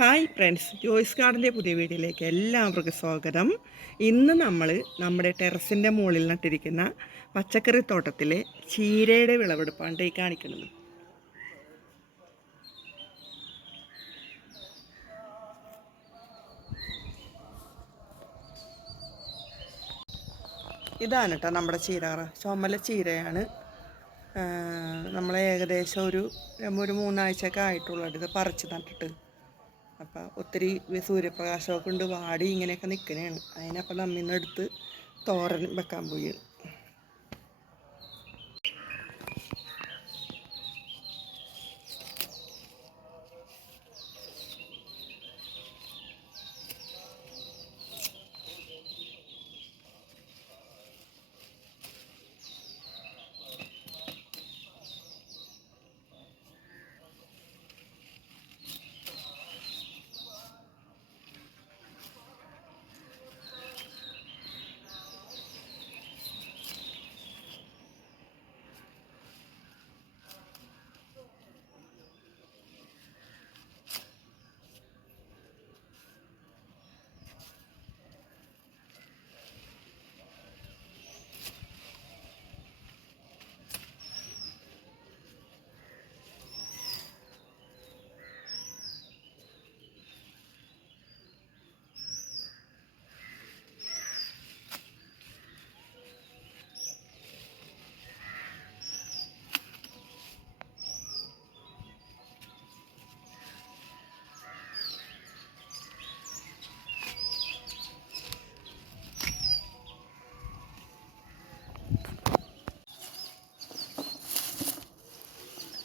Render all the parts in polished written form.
Hi friends, Joyce ഗാർഡൻ്റെ പുതിയ വീഡിയോയിലേക്ക് എല്ലാവർക്കും സ്വാഗതം. ഇന്ന് നമ്മൾ നമ്മുടെ ടെറസിൻ്റെ മുകളിൽ നട്ടിരിക്കുന്ന പച്ചക്കറി തോട്ടത്തിലെ ചീരയുടെ വിളവെടുപ്പാണ് ഈ കാണിക്കുന്നത്. ഇതാണ് കേട്ടോ നമ്മുടെ ചീര, ചുമല ചീരയാണ്. നമ്മൾ ഏകദേശം ഒരു 3 ആഴ്ചയൊക്കെ ആയിട്ടുള്ളൂ ഇത് പറിച്ച് നട്ടിട്ട്. അപ്പോൾ ഒത്തിരി സൂര്യപ്രകാശമൊക്കെ ഉണ്ട്, വാടി ഇങ്ങനെയൊക്കെ നിൽക്കണേണ്. അതിനപ്പോൾ നമ്മിന്ന് എടുത്ത് തോരൻ വെക്കാൻ പോയി.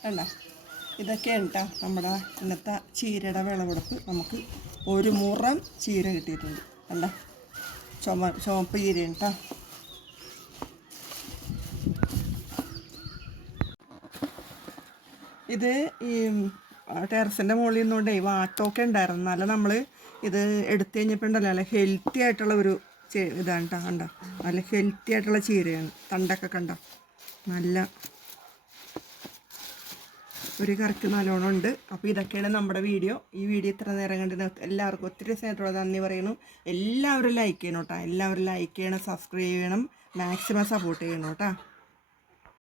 അല്ല, ഇതൊക്കെയാണ് കേട്ടോ നമ്മുടെ ഇന്നത്തെ ചീരയുടെ വിളവെടുപ്പ്. നമുക്ക് ഒരു മുറം ചീര കിട്ടിയിട്ടുണ്ട്. അല്ല, ചുവപ്പ് ചീരയാണ് കേട്ടോ. ഇത് ഈ ടെറസിൻ്റെ മുകളിൽ നിന്നുകൊണ്ടേ വാട്ടമൊക്കെ ഉണ്ടായിരുന്നു. എന്നാലും നമ്മൾ ഇത് എടുത്തു കഴിഞ്ഞപ്പോൾ ഉണ്ടല്ലോ നല്ല ഹെൽത്തി ആയിട്ടുള്ള ഒരു ഇതാണ് കേട്ടോ. കണ്ടോ, നല്ല ഹെൽത്തി ആയിട്ടുള്ള ചീരയാണ്. തണ്ടൊക്കെ കണ്ടോ, നല്ല ഒരു കറക്ക് നല്ലോണം ഉണ്ട്. അപ്പോൾ ഇതൊക്കെയാണ് നമ്മുടെ വീഡിയോ. ഈ വീഡിയോ ഇത്ര നേരം കണ്ടിട്ട് എല്ലാവർക്കും ഒത്തിരി സ്നേഹത്തോടെ നന്ദി പറയുന്നു. എല്ലാവരും ലൈക്ക് ചെയ്യണം കേട്ടോ. എല്ലാവരും ലൈക്ക് ചെയ്യണം, സബ്സ്ക്രൈബ് ചെയ്യണം, മാക്സിമം സപ്പോർട്ട് ചെയ്യണം കേട്ടോ.